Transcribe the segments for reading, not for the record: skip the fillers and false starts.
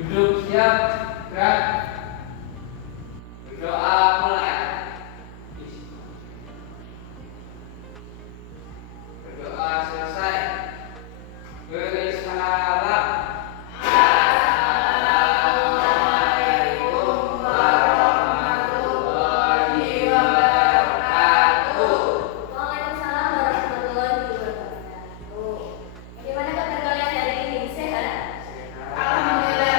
Duduk siap, gerak. Berdoa mulai. Berdoa selesai. Bersalam. Assalamualaikum warahmatullahi wabarakatuh. Waalaikumsalam warahmatullahi wabarakatuh. Bagaimana kabar kalian hari ini? Sehat? Alhamdulillah.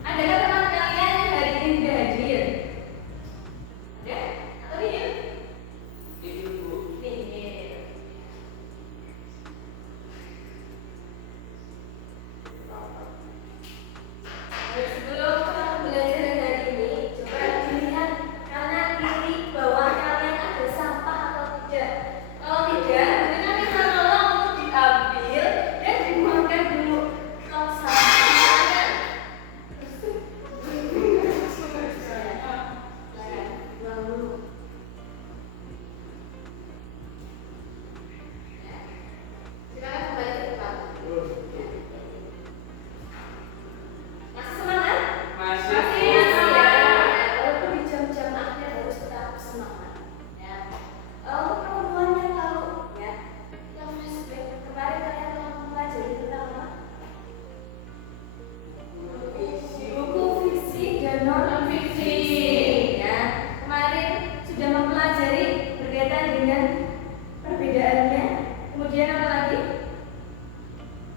Adakah teman kalian yang hari ini tidak hadir? Ada? Atau ini? Ibu. Ini. Sebelum kita belajar hari ini, coba dilihat kanan kiri bawah kalian ada sampah atau tidak. Kalau tidak, mungkin kita tolong untuk diambil dan dibuangkan dulu tong sampah. Buang dulu. Silakan kembali ke tempat. Masih semangat? Masih. Walaupun di jam-jam akhir harus tetap semangat. Ya. Untuk pertemuan yang lalu, ya, yang flashback kemarin kalian telah mempelajari tentang apa? Buku fiksi dan non fiksi. Ya, kemarin sudah mempelajari berkaitan dengan perbedaannya. Kemudian apa lagi?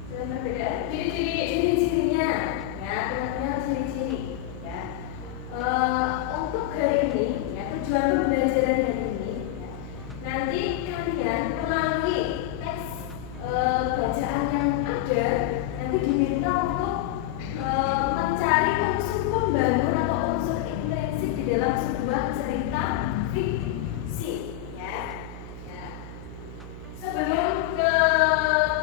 Dalam perbedaan ciri-cirinya, ya, pengertian ciri-ciri, ya. Untuk hari ini, ya, tujuan pembelajaran hari ini, ya, nanti kalian melalui teks bacaan yang ada, nanti diminta untuk mencari unsur pembangun atau unsur implisit di dalam sebuah cerita fiksi, ya. Ya. Sebelum ke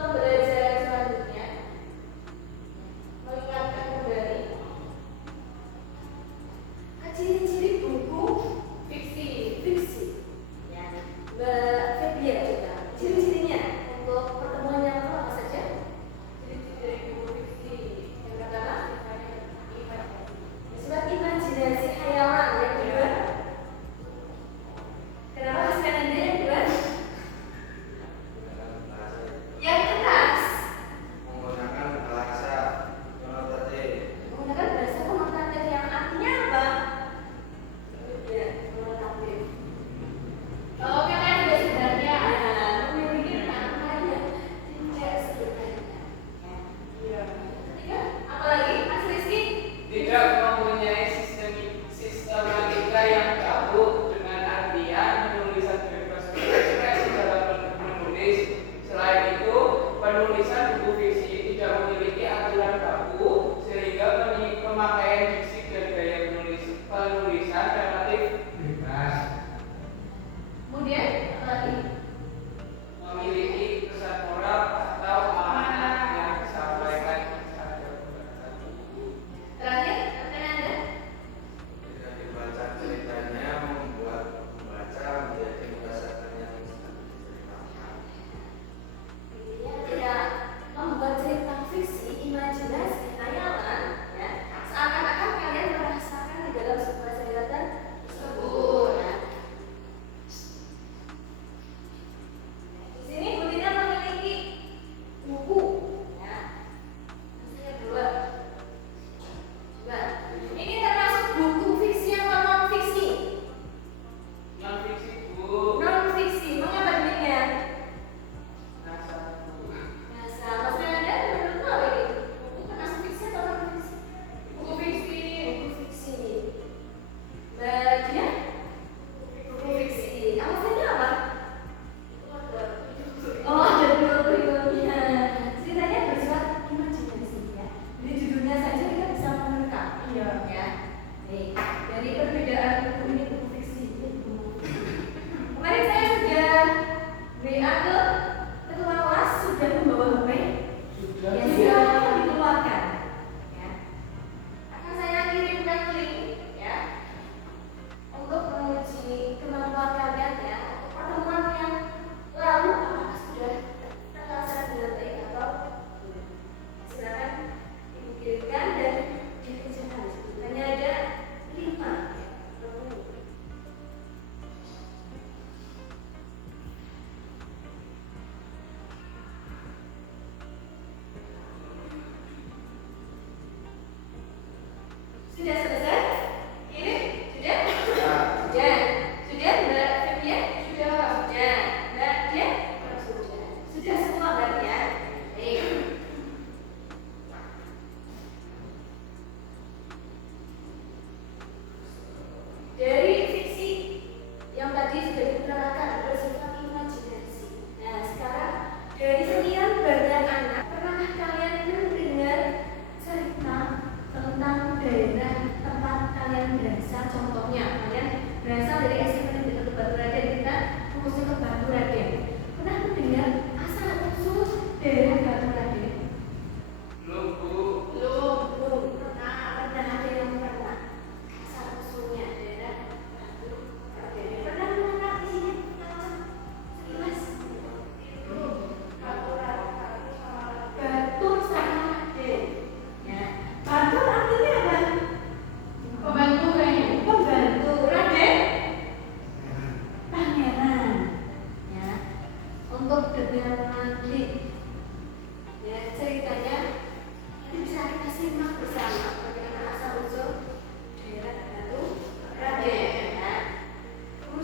pembelajaran selanjutnya, mengingatkan kembali ciri-ciri buku fiksi.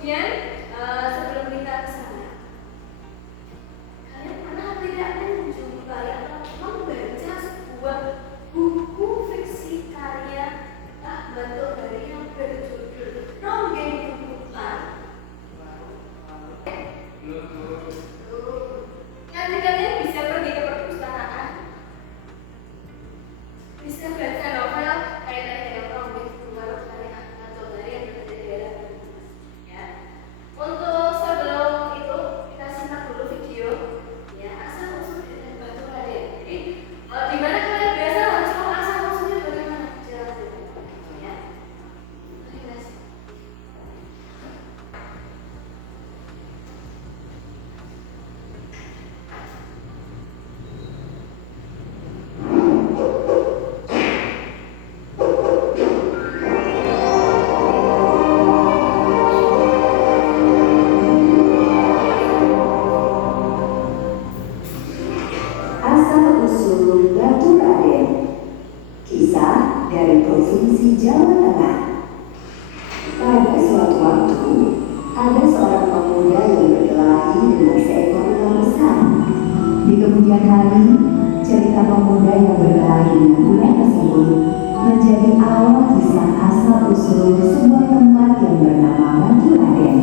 Kemudian sebelum kita ke sana, kalian pernah tidak menjumpai atau membaca sebuah buku fiksi karya Ahmad Tohari yang berjudul Ronggeng Dukuhan? Nanti kalian bisa pergi ke perpustakaan, bisa baca novel kayak Ronggeng Dukuhan karya Ahmad Tohari yang berada di daerah ya. Untuk sebelum itu kita simak dulu video ya, asal usul dan batu raden. Jadi di mana kalian biasa harus tahu asal usulnya bagaimana, jelas dulu ya. Oke guys. Asal-usul Batu Raden. Kisah dari Provinsi Jawa Tengah. Pada suatu waktu, ada seorang pemuda yang berkelahi dengan seekor ular besar. Di kemudian hari, cerita pemuda yang berkelahi dengan ular tersebut menjadi awal kisah asal-usul sebuah tempat yang bernama Batu Raden.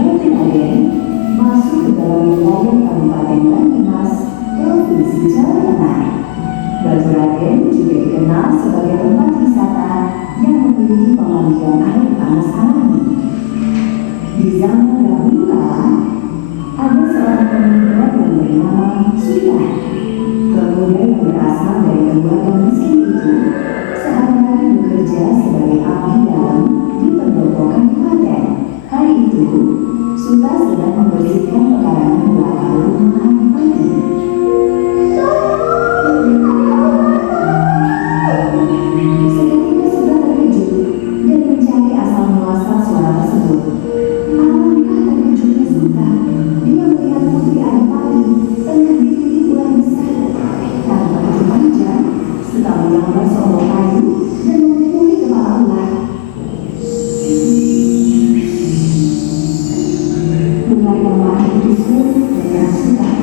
Batu Raden masuk ke dalam wilayah Kabupaten Banyumas, Provinsi Jawa Tengah. Batu Raden juga dikenal sebagai tempat wisata yang memiliki pemandian air panas alami. Di zaman dahulu kala, ada seorang pemuda yang bernama Sultan. Pemuda yang berasal dari keluarga miskin itu sehari-hari bekerja sebagai abdi dalam di pendopo kabupaten. Hari itu, Sultan sedang membersihkan pekarangan belakang rumah Adipati. Seketika Sultan terkejut dan mencari asal muasal suara tersebut. Alangkah terkejutnya Sultan, dia melihat putri Adipati tengah dililit ular besar. Tanpa pikir panjang, Sultan menyambar seonggok kayu dan memukuli kepala ular. Ular yang marah itu pun menyerang Sultan,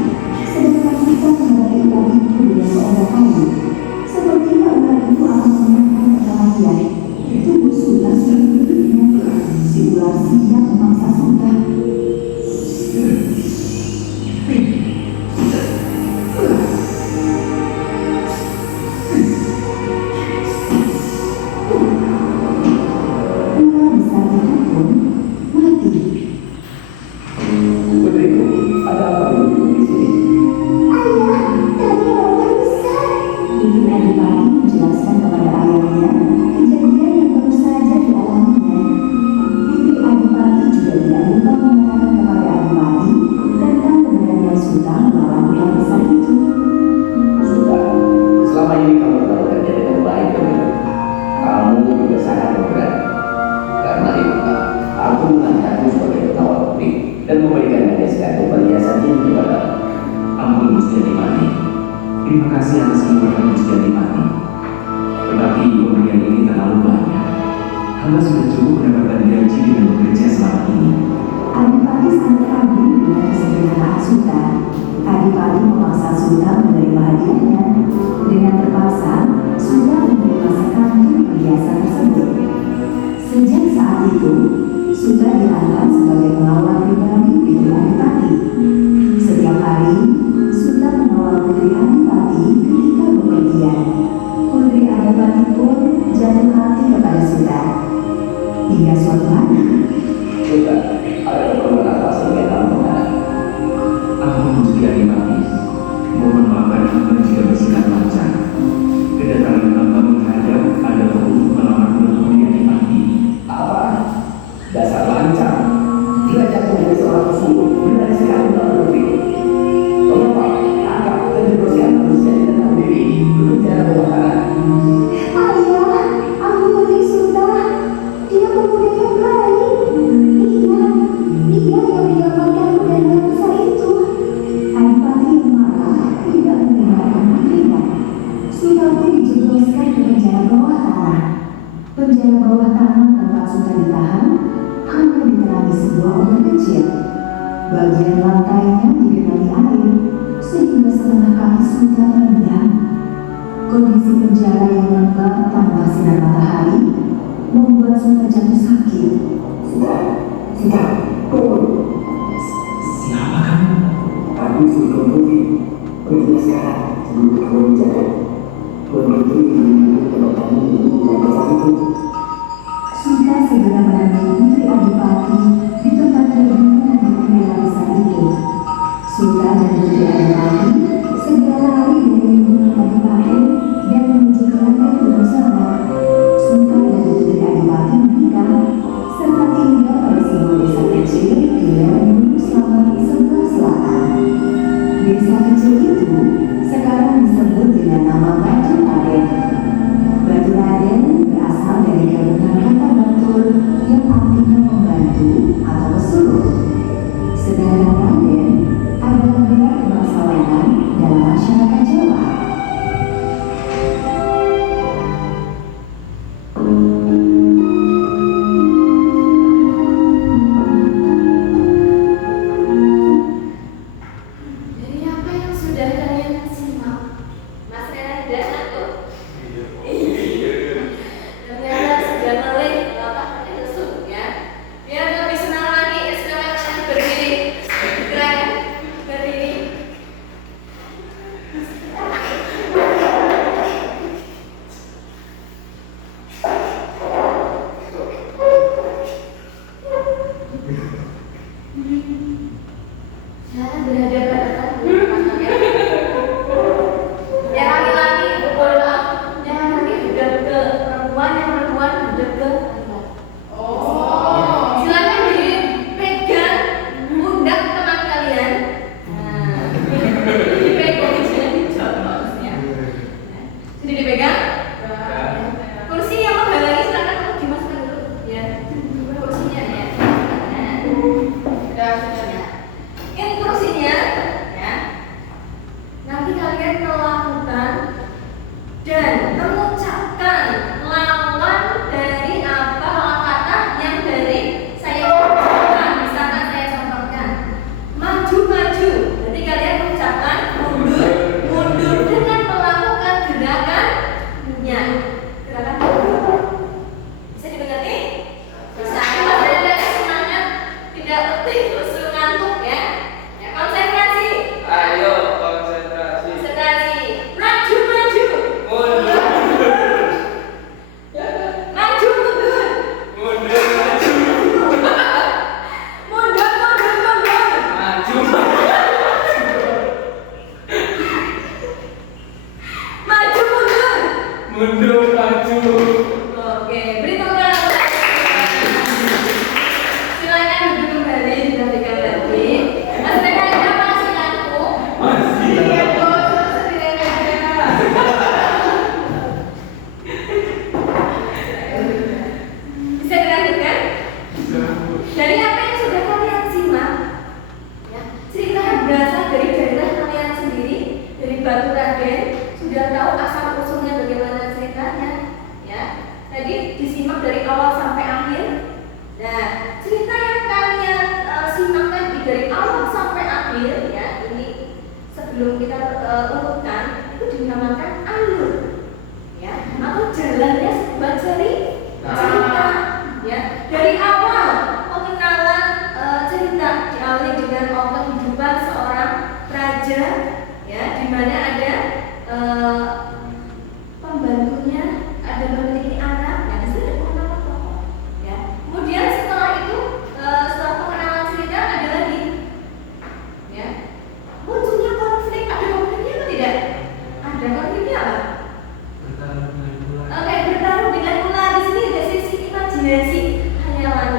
sedangkan Sultan menghadapi ular itu dengan seonggok kayu. Sepertinya ular itu akan menemukan kematian. Tubuh Sultan sudah berdiri. Si ular siap memangsa Sultan. Ular besar itu pun mati. Putriku, ada apa duduk di sini? Ayah, tadi ada ular besar. Ibu Adipati menjelaskan kepada ayahnya kejadian yang baru saja dialaminya. Putri Adipati juga tidak lupa mengatakan kepada Adipati tentang keberanian Sultan melawan ular besar itu. Sudah, selama ini kamu telah bekerja dengan baik denganku. Kamu juga sangat berani. Karena itulah, aku mengangkatmu sebagai penawar putri dan memberikan hadiah sekaligus perhiasan ini kepadamu. Ampun Gusti Adipati. Terima kasih atas kemurahan Gusti Adipati. Tetapi pemberian ini terlalu banyak. Hamba sudah cukup mendapatkan gaji dengan bekerja selama ini. Adipati sangat kagum dengan kesederhanaan Sultan. Adipati memaksa Sultan menerima hadiahnya. Dengan terpaksa, Sultan menerima sekantung perhiasan tersebut. Sejak saat itu, Sultan diangkat sebagai pengawal pribadi Putri Adipati. Setiap hari, Sultan mengawal Putri Adipati ketika bepergian. Putri Adipati pun jatuh hati kepada Sultan. Hingga suatu hari, Sudah, ada keperluan apa sehingga kamu mengalah? Ampun Gusti Adipati. Mohon maafkan hamba jika bersikap lancar. Kedatangan hamba menghadap adalah untuk melamar Putri Adipati. Apa? Dasar lancar. Dia jatuh dari seorang tersebut. Benar sekali dalam berpikir. Mengapa? Tangkap dan dibersihkan manusia di dalam diri. Bekerja bawah tanah. Ayah, ampuni Sultan. Dia pemuda yang baik. Ingat, dia yang menyelamatkan dari ular besar itu. Adipati yang marah tidak mendengarkan putrinya. Sultan pun dijebloskan ke penjara bawah tanah. Penjara bawah tanah tempat Sultan ditahan hanya diterangi sebuah ombak kecil. Bagian lantainya digenangi air, sehingga setengah kaki Sulta terendam. Kondisi penjara yang lembab tanpa sinar matahari membuat Sulta jatuh sakit. Sudah, turun. Siapa kamu? Aku sudah pergi. Pergi sekarang sebelum kamu menjadi. Begitu ini kalau kamu dan kata itu. Sulta segera menemui Putri Adipati di tempat kedudukan di Putri Lapisan itu. Sulta dan Putri Adipati segera lari dari rumah Adipati dan menuju ke lantai bersama. Sulta dan Putri Adipati menikah serta tinggal pada sebuah desa kecil di lereng Gunung Slamet sebelah selatan. Desa kecil itu sekarang disebut dengan nama Batu Raden. Batu Raden berasal dari gabungan kata batur yang artinya membantu atau pesuruh. Sedangkan Raden adalah gelar kebangsawanan dalam masyarakat Jawa. Dari apa yang sudah kalian simak, Mas Rena tidak takut? Ternyata sudah melek otak itu ya. Biar lebih senang lagi, sekarang kalian berdiri, gerak, berdiri. Jangan berhadapan-hadapan dengan kalian. Yang laki-laki berbola, yang laki hadap ke perempuan, yang perempuan hadap ke laki-laki. Silakan dipegang pundak teman kalian. Nah, dipegang jangan dicopot ya. Jadi dipegang. Kursi yang menghalangi silakan dimasukkan dulu ya. Kursinya ya. Nah, sudah. Ini kursinya ya. Nanti kalian melakukan dan mengucapkan lawan dari apa kata yang dari saya contohkan. Misalkan saya contohkan maju-maju. Nanti kalian mengucapkan mundur dengan melakukan gerakannya. Gerakan mundur. Bisa dimengerti? Bisa. Kalau ada semangat tidak penting terus ngantuk ya. Ya konsentrasi. Ayo konsentrasi. Konsentrasi. Maju-maju. Mundur. Maju-mundur. Mundur. Mundur-mundur-mundur. Maju. Maju-mundur. Mundur maju. Oke, beri tepuk tangan. Silakan duduk kembali di tempat kalian. Mas Rena ada masih ngantuk? Masih. Iya, bos. Sendirian aja. Bisa dilanjutkan? Dari apa yang sudah kalian simak, ya, cerita yang berasal dari daerah kalian sendiri, dari Batu Raden, sudah tahu asal usulnya bagaimana ceritanya, ya. Tadi disimak dari awal sampai akhir. Nah, cerita yang kalian simak tadi dari awal sampai akhir, ya, ini sebelum kita urutkan itu dinamakan alur, ya, atau jalannya sebuah cerita, ya. Dari awal pengenalan cerita diawali dengan kehidupan seorang raja, ya, di mana ada pembantunya, ada memiliki anak, ya, di situ ada pengenalan tokoh, ya. Kemudian setelah itu, setelah pengenalan cerita ada lagi, ya, munculnya konflik. Ada konfliknya atau tidak? Ada konfliknya apa? Oke, bertarung dengan ular. Di sini ada sisi imajinasi, hayalan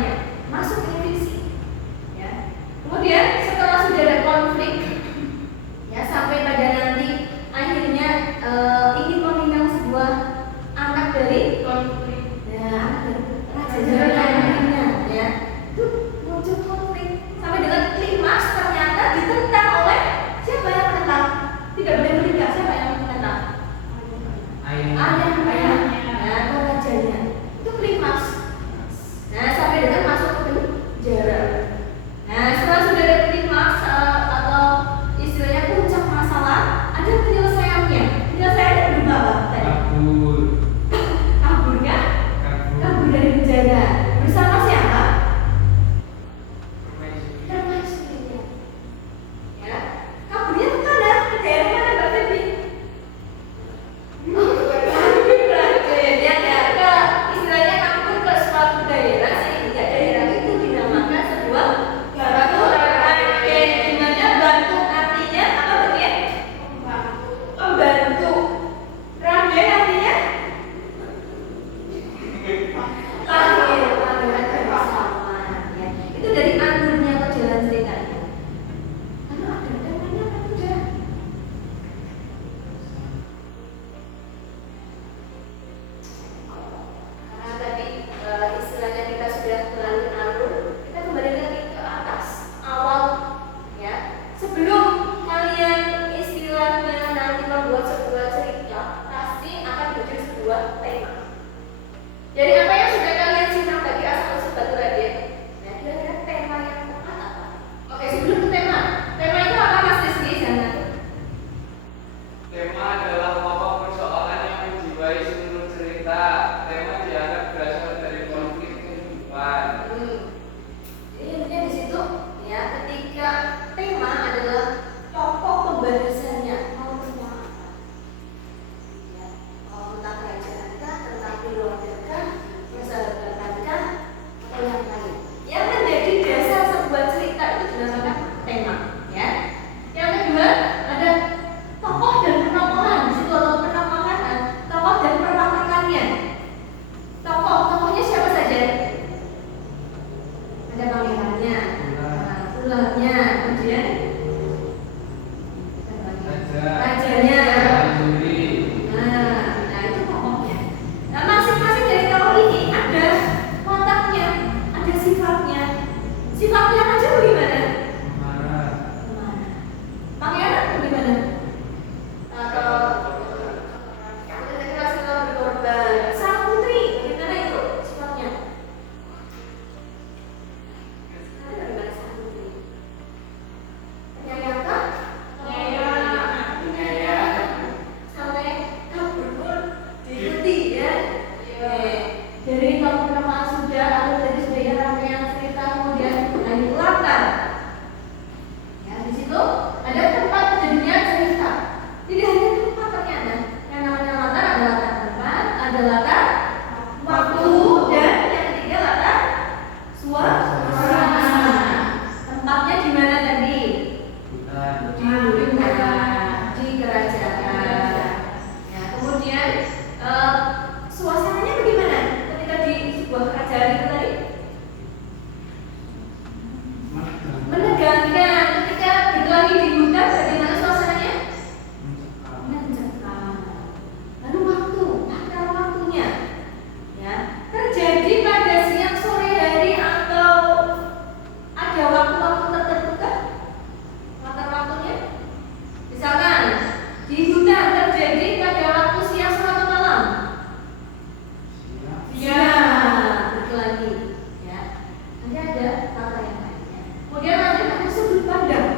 kata-kata yang lainnya. Kemudian lanjut ada sudut pandang.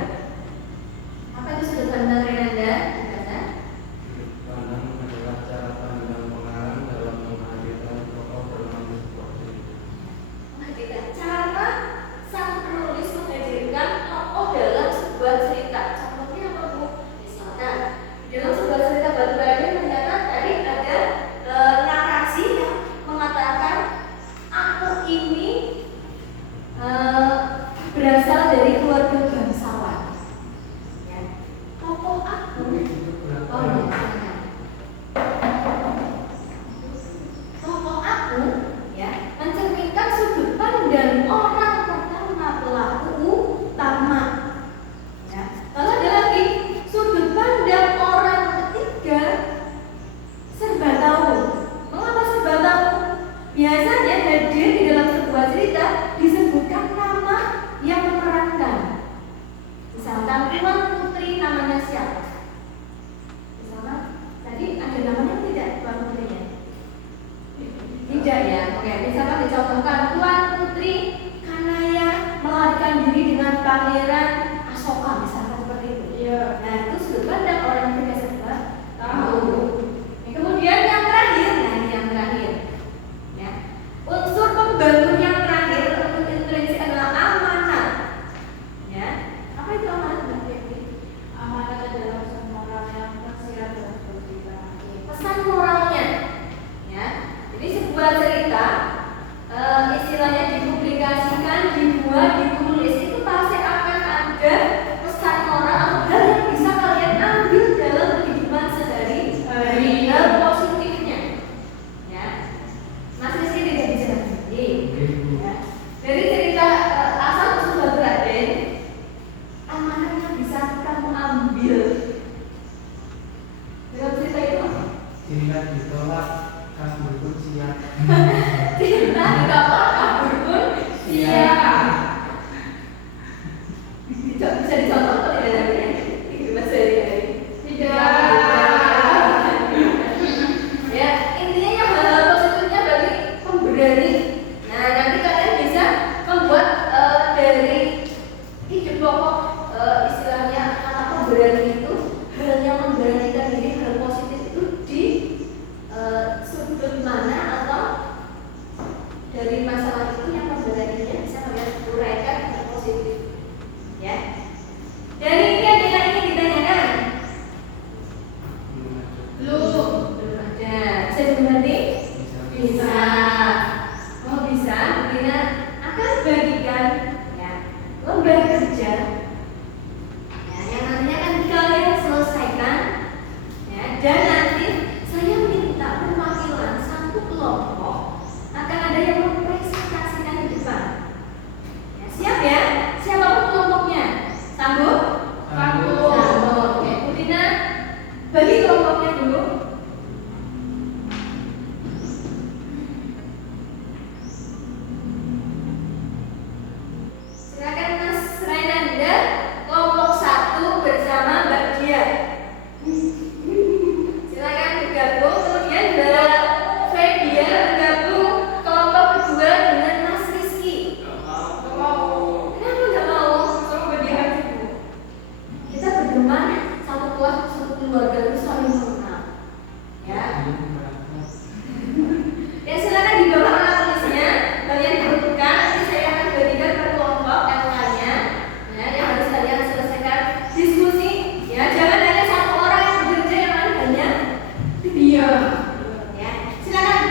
Apa itu sudut pandang, Renanda? Gimana? Pandang adalah cara pandang pengarang dalam menghadirkan tokoh dalam sebuah cerita. Menghadirkan cara sang penulis menghadirkan tokoh dalam sebuah cerita. Contohnya apa, Bu? Misalkan dalam sebuah cerita Batu Raden ternyata tadi ada narasi yang mengatakan aku ini berasal dari keluarga bangsawan. Ya. Tokoh aku, oh ya, jangan. Tokoh aku, ya, mencerminkan sudut pandang orang pertama pelaku utama. Ya. Lalu ada lagi sudut pandang orang ketiga serba tahu. Mengapa serba tahu? Biasanya hadir di dalam sebuah cerita disebutkan nama yang memerankan. Misalkan Tuan Putri namanya siapa? Misalkan tadi ada namanya tidak Tuan Putrinya? Tidak ya. Oke, misalkan dicontohkan Tuan Putri Kanaya melarikan diri dengan Pangeran Asoka, misalkan seperti itu. Iya. Nah, itu sudut pandang orang yang tidak serba tahu. Kemudian yang terakhir, ya, unsur pembangun yang terakhir untuk intrinsik adalah amanat. Ya, apa itu amanat, Mbak Devi? Amanat adalah pesan moral yang tersirat dalam sebuah cerita. Pesan moralnya, ya. Jadi sebuah cerita, istilahnya dipublikasikan, dibuat, ditulis itu pasti akan ada pesan moral dan yang bisa kalian ambil dalam kehidupan sehari-hari, hal positifnya. Ya, Mas Rizky tidak bicara sendiri. Ya. Dari cerita asal usul Batu Raden, amanah yang bisa kamu ambil dalam cerita itu apa? Cinta ditolak, kasih pun siap. Cinta ditolak, kabur pun siap. Bisa dicontoh atau tidak namanya? Kehidupan sehari-hari. Ya, intinya yang hal-hal positifnya bagi pemberani. Nah, nanti kalian bisa membuat dari hidup pokok, istilahnya kata pemberani itu hal yang memberanikan diri, hal positif itu di sudut mana atau dari masalah itu yang pemberaninya bisa kalian uraikan hal positif. Ya. Dari ini ada yang ingin ditanyakan? Belum ada. Bisa dimengerti? Bisa. Oh bisa. Bina akan bagikan ya lembar kerja. Ya, yang nantinya akan kalian selesaikan. Ya, dan nanti saya minta perwakilan satu kelompok akan ada yang mempresentasikan di depan. Ya, siap ya? Siapapun kelompoknya. Sanggup? Sanggup. Sanggup. Oke, Bu Dina bagi kelompoknya dulu. Silakan Mas Renanda, kelompok 1 bersama Mbak Dia. Silakan bergabung. Kemudian Mbak Fedia bergabung kelompok kedua dengan Mas Rizky. Gak mau. Kenapa nggak mau? Sama bagian Bu. Kita berteman satu kelas, satu keluarga itu saling mengenal. Ya. Ya silakan dibawa alat tulisnya. Kalian butuhkan. Nanti saya akan berikan per kelompok yang lainnya. Ya, yang harus kalian selesaikan diskusi. Ya, jangan hanya satu orang yang bekerja, yang lain hanya diam. Ya, silakan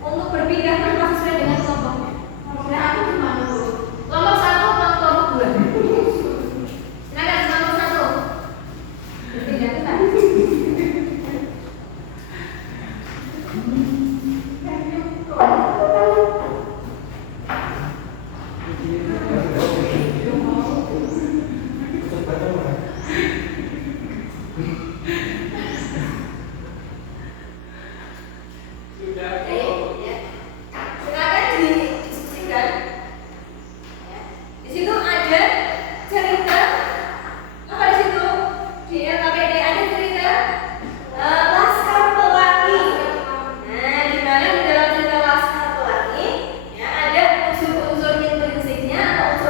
untuk berpindah kelompok sesuai dengan kelompoknya. Nah, aku gimana Bu? Kelompok 1 atau kelompok 2? Silakan kelompok 1. Berpindah ke sana. Sudah Oke, kok. ya. Silakan didiskusikan. Ya. Di situ ada cerita apa di situ? Di LKPD ada cerita Laskar Pelangi. Nah, di mana di dalam cerita Laskar Pelangi ya ada unsur-unsur intrinsiknya atau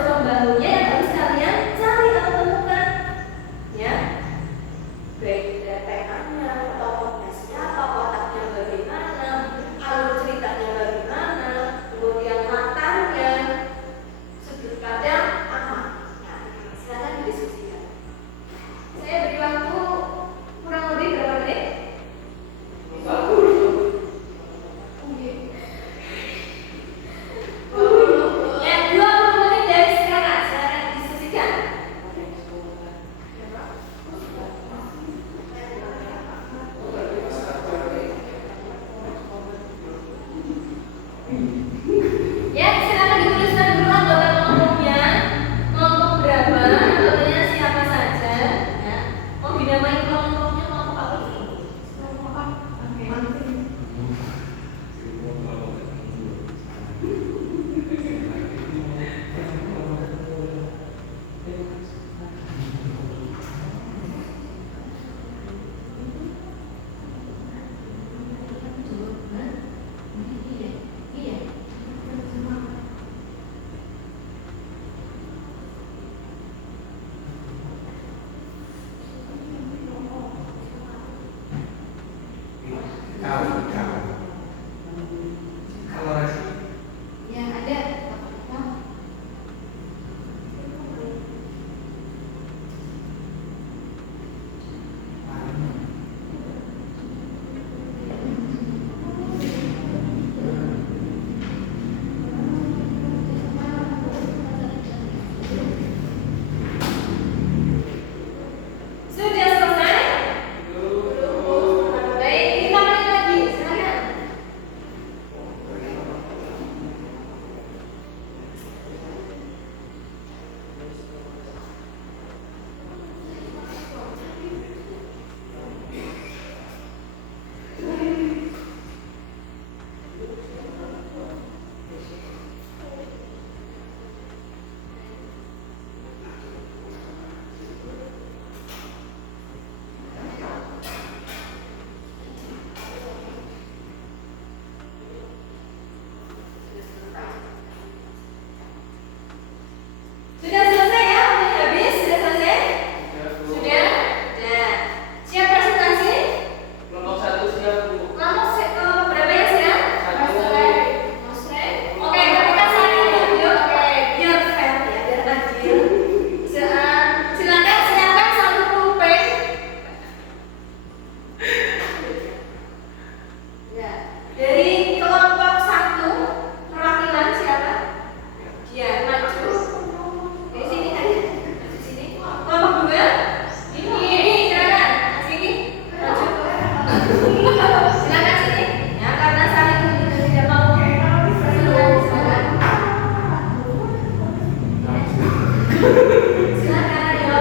Silakan, ayo.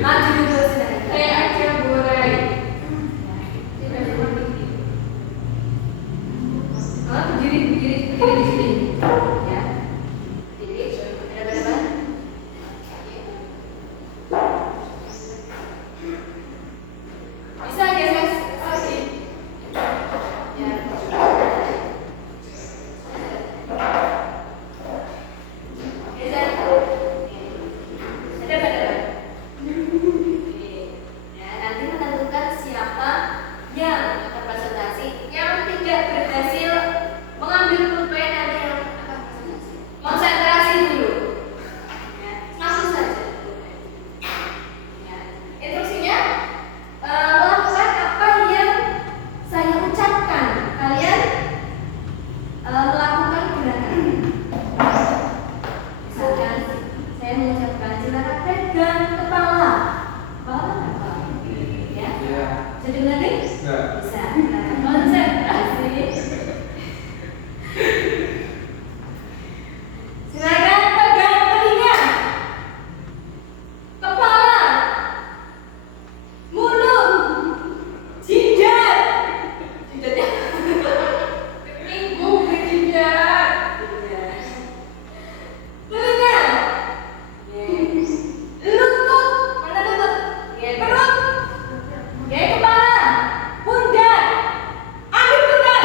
Maju dulu silakan. Saya aja mulai. Berdiri di sini. Ya. Berdiri. Ada berapa? Bisa geser lagi. Ya. Geser. Ada berapa? Ya, nanti menentukan siapa yang akan presentasi. Yang tidak berhasil mengambil pulpen ada yang akan presentasi. Konsentrasi dulu. Ya, langsung saja. Ya, instruksinya lakukan apa yang saya ucapkan. Kalian melakukan gerakan. Misalkan saya mengucapkan silakan pegang kepala. Kepala apa? Ya. Bisa dengar nih? Enggak. Bisa. Silakan konsentrasi. Silakan pegang telinga, kepala, mulut, jidat, jidatnya, minggu jidat, telinga, lutut, mana lutut, perut, kepala, pundak, akhir pundak.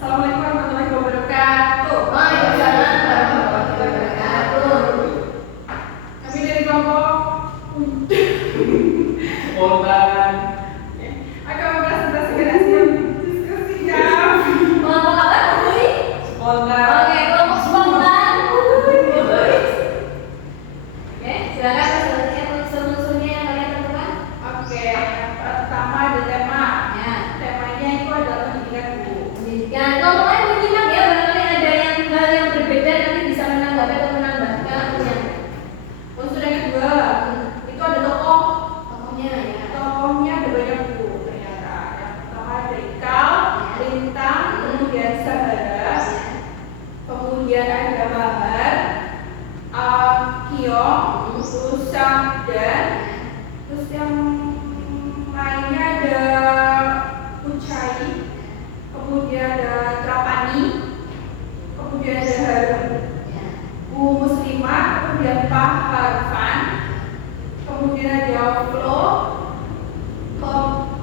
Assalamualaikum warahmatullahi wabarakatuh. Waalaikumsalam warahmatullahi wabarakatuh. Kami dari kelompok Spontan. akan mempresentasikan hasil diskusi jam. Kelompok apa? Uy. Spontan. Oke, kelompok spontan. Uy. Oke, silakan presentasikan unsur-unsurnya yang kalian tentukan. Oke, yang pertama ada tema. Ya. Temanya itu adalah pendidikan Bu. Pendidikan. Kalau kalian menyimak ya, barangkali ada hal yang berbeda nanti bisa menanggapi atau menambahkan. Unsur yang kedua itu ada tokoh. Tokohnya ya. Tokohnya ada banyak Bu ternyata. Yang pertama ada Ikal, Lintang, kemudian Sabara, kemudian ada Bahar, Kiong, terus Samdan, terus yang lainnya ada Ucai, kemudian ada Trapani, kemudian ada Harun, Ya. Bu Muslimah, kemudian Pak Harfan, kemudian ada Flo,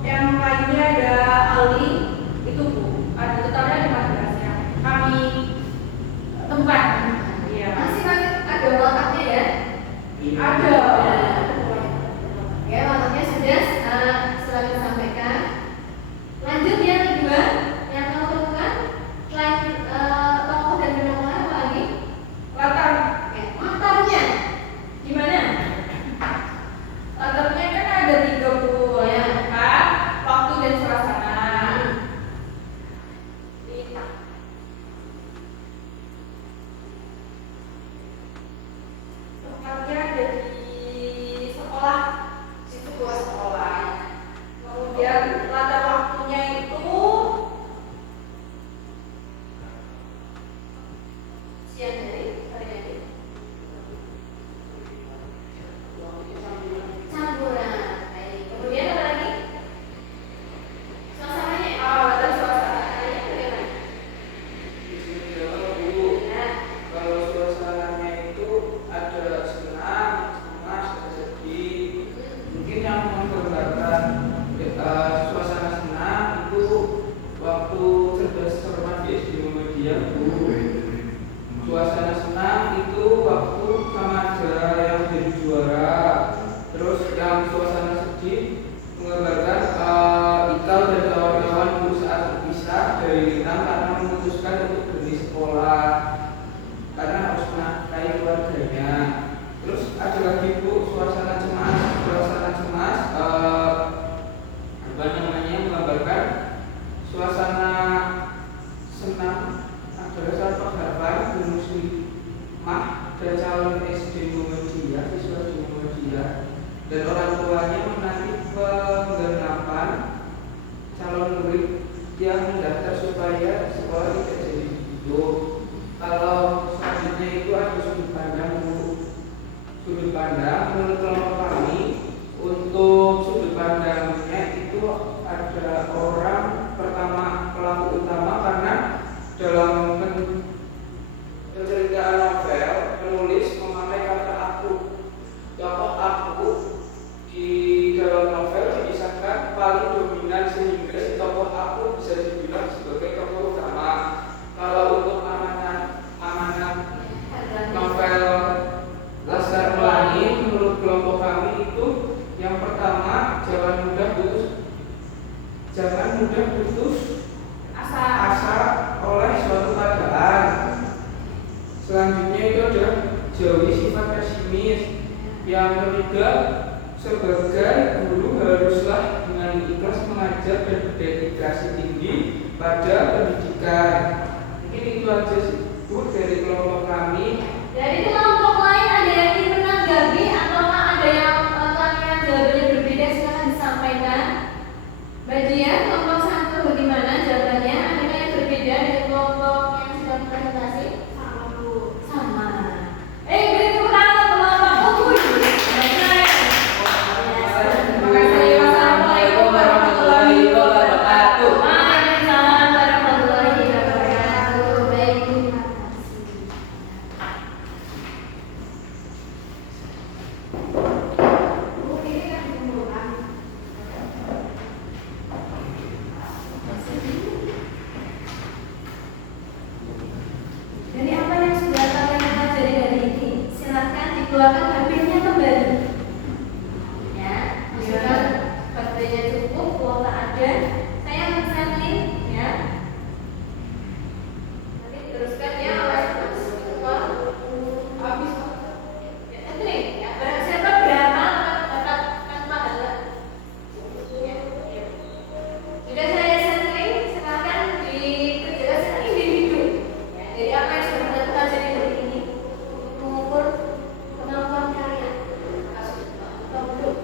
yang lainnya ada Ali, itu Bu. Ada totalnya 15 yang kami temukan. Iya. Masih ada waktunya ya. Ada. Ya, waktunya sudah selalu disampaikan. Lanjut yang kedua, yang kamu temukan selain tokoh dan pendorongan apa lagi? Latar Oke, latarnya gimana? latarnya kan ada 3 Bu. Ya. Kan waktu dan suasana. Tempatnya ada di sekolah, di sebuah sekolah. Kemudian latar waktunya itu Siang hari. Campuran. Baik. Kemudian apa lagi? Suasananya. latar suasananya. Bagaimana? Ya. Kalau suasananya itu ada senang, cemas, ada sedih. Mungkin yang menggambarkan suasana senang itu waktu cerdas cermat di SD Muhammadiyah Bu. Suasana senang itu waktu remaja yang jadi juara. Terus yang suasana sedih menggambarkan Ikal dan kawan-kawan Bu saat berpisah dari Lintang karena memutuskan untuk berhenti sekolah. Karena Yang ketiga, sebagai guru haruslah dengan ikhlas mengajar dan berdedikasi tinggi pada pendidikan. Mungkin itu aja sih Bu dari kelompok kami. Dari kelompok lain ada yang ingin menanggapi atau ada yang pertanyaan jawabannya berbeda, silahkan disampaikan. Mbak Dian, kelompok 1 bagaimana jawabannya? Ada yang berbeda dari kelompok yang sudah presentasi? Sama Bu. Sama. Beri tepuk tangan kelompok U. Terima kasih. Wassalamualaikum warahmatullahi wabarakatuh. Waalaikumsalam warahmatullahi wabarakatuh. Baik, terima kasih. Bu, ini kan pembukaan. Dari apa yang sudah kalian pelajari hari ini, silahkan dikeluarkan HP-nya kembali. Ya, misalkan baterainya cukup, kuota ada, saya men-setting ya. Nanti teruskan ya oleh semua. Habis. Ya, setting ya. Barang siapa berapa dapat pahala. Ya, ya. Sudah saya setting, silakan dikerjakan secara individu. Ya, dari apa yang sudah kita pelajari hari ini untuk mengukur kemampuan kalian. Kita duduk.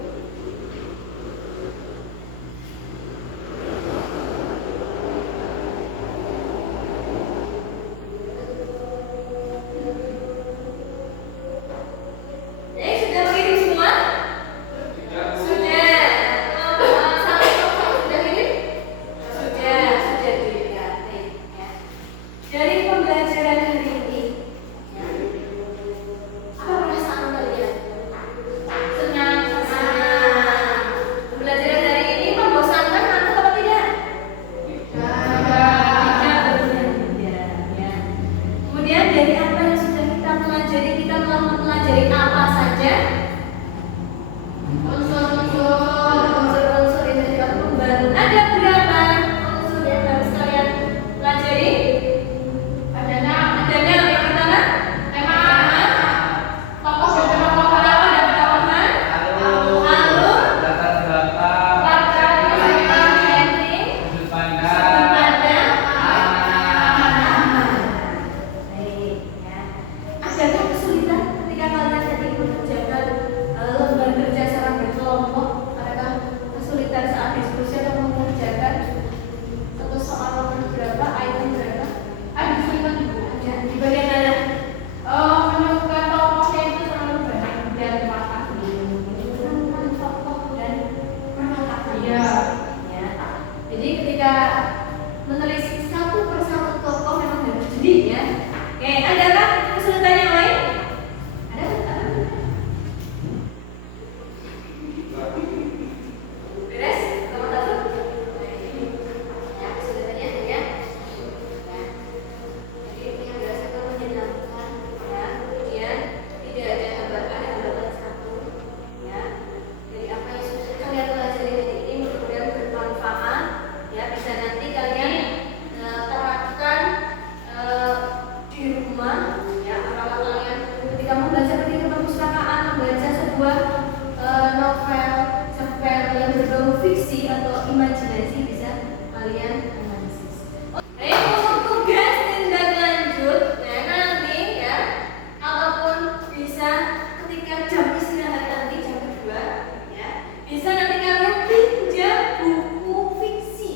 Sudah mengirim semua? Sudah. Sampai sudah kirim? Sudah dilihat ya. Dari pembelajaran hari ini, ya, apa perasaan kalian? Senang. Pembelajaran hari ini membosankan atau tidak? Tidak. Ya. Kemudian dari apa yang sudah kita pelajari, kita telah mempelajari apa saja? Unsur-unsur yang tergabung baru. Ada berapa unsur yang harus kalian pelajari? Ada 6. Yang pertama? Tema. Tokoh dan tokoh apa dan tokohan? Alur. Latar belakang. Latar belakang. Setting. Sudut Sudut pandang. pandang. Aman. Baik, ya. Adakah kesulitan ketika kalian tadi mengerjakan lembar kerja secara berkelompok? Adakah kesulitan saat diskusi atau mengerjakan satu soal nomor berapa, item berapa? Ada kesulitan Ibu? Ada. Di bagian mana? Menemukan tokohnya itu terlalu banyak dan patah. Menemukan tokoh dan perkataan. Iya. Ya. Jadi ketika menelisik satu persatu tokoh memang harus jeli ya. Oke, adakah kesulitan yang lain? Ada? Beres? Nomor 1? Ya, kesulitannya ada ya. Ya. Jadi yang beres itu menyenangkan ya. Kemudian tidak ada hambatan satu ya. Jadi apa yang sudah kalian pelajari hari ini mudah-mudahan bermanfaat ya, bisa nanti kalian terapkan di rumah ya. Apakah kalian ketika membaca ketika perpustakaan membaca sebuah novel cerpen yang berbau fiksi atau imajinasi, bisa kalian analisis. Baik, untuk tugas tindak lanjut, nah nanti ya, ataupun bisa ketika jam istirahat nanti jam kedua ya, bisa nanti kalian pinjam buku fiksi.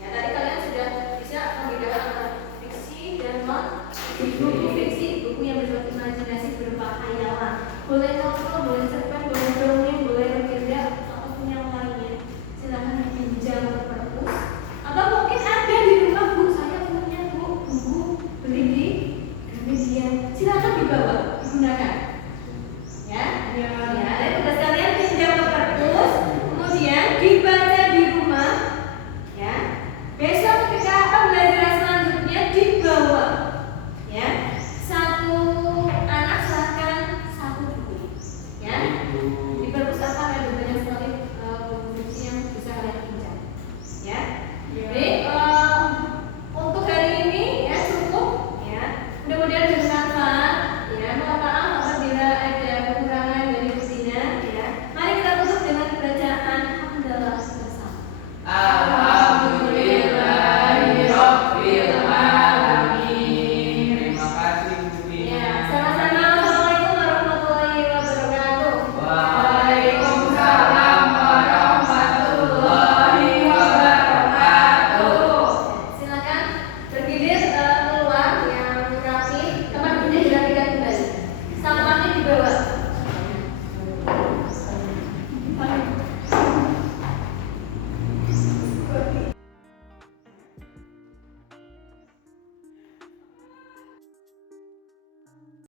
Ya, tadi kalian sudah bisa membedakan antara fiksi dan non buku fiksi, buku yang bersifat imajinasi berupa khayalan. Boleh novel, boleh cerpen, boleh dongeng, boleh legenda, ataupun yang lainnya. Silahkan dipinjam ke perpus. Atau mungkin ada di rumah, Bu, saya punya buku beli di Gramedia. Silahkan dibawa, digunakan.